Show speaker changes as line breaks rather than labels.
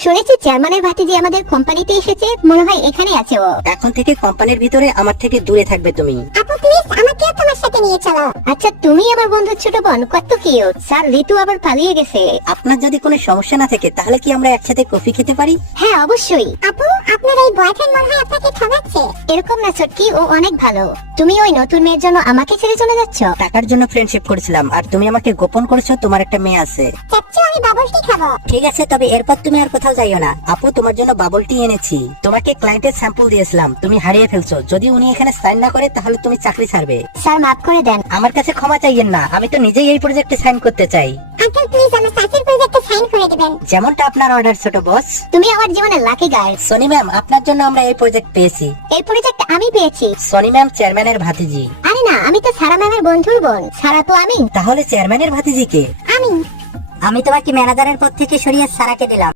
শুনেছি চেয়ারম্যানের ভাতিজি আমাদের কোম্পানিতে এসেছে, মনে হয় এখানে আছে ও।
এখন থেকে কোম্পানির ভিতরে আমার থেকে দূরে থাকবে তুমি।
আপু প্লিজ আমাকেও তোমার সাথে নিয়ে চলো। আচ্ছা তুমি আমার বন্ধুর ছোট বোন, কত কিউট। স্যার ঋতু আবার পালিয়ে গেছে।
আপনার যদি কোনো সমস্যা না থাকে তাহলে কি আমরা একসাথে কফি খেতে পারি?
হ্যাঁ অবশ্যই। আপু আপনার এই বয়ফ্রেন্ড মনে হয় আপনাকে ঠকাচ্ছে। এরকম না ছটকি, ও অনেক ভালো। তুমি ওই নতুন মেয়ের জন্য আমাকে ছেড়ে চলে যাচ্ছ?
টাকার জন্য ফ্রেন্ডশিপ করেছিলাম আর তুমি আমাকে গোপন করেছো তোমার একটা মেয়ে আছে।
চাচ্চু আমি বাবল টি খাবো।
ঠিক আছে, তবে এরপর তুমি আর কোথাও যাইও না। আপু তোমার জন্য বাবল টি এনেছি। তোমাকে ক্লায়েন্টের স্যাম্পল দিয়েছিলাম, তুমি হারিয়ে ফেলছো। যদি উনি এখানে সাইন না করে তাহলে তুমি চাকরি ছাড়বে।
স্যার মাফ করে দেন।
আমার কাছে ক্ষমা চাইয়েন না, আমি তো নিজেই এই প্রজেক্টে সাইন করতে চাই।
আঙ্কেল প্লিজ আমার চাচির প্রজেক্টে সাইন করে দিবেন।
যেমনটা আপনার অর্ডার, ছোট বস।
তুমি আমার জীবনের লাকি গার্ল।
সনি ম্যাম, আপনার জন্য আমরা এই প্রজেক্ট পেয়েছি।
এই প্রজেক্ট আমি পেয়েছি।
সনি ম্যাম চেয়ারম্যানের ভাতিজি।
আরে না, আমি তো সারা ম্যামের বন্ধুর বোন। সারা তো আমি।
তাহলে চেয়ারম্যানের ভাতিজি কে?
আমি
আমি তোমাকে ম্যানেজারের পদ থেকে সরিয়ে সারাকে দিলাম।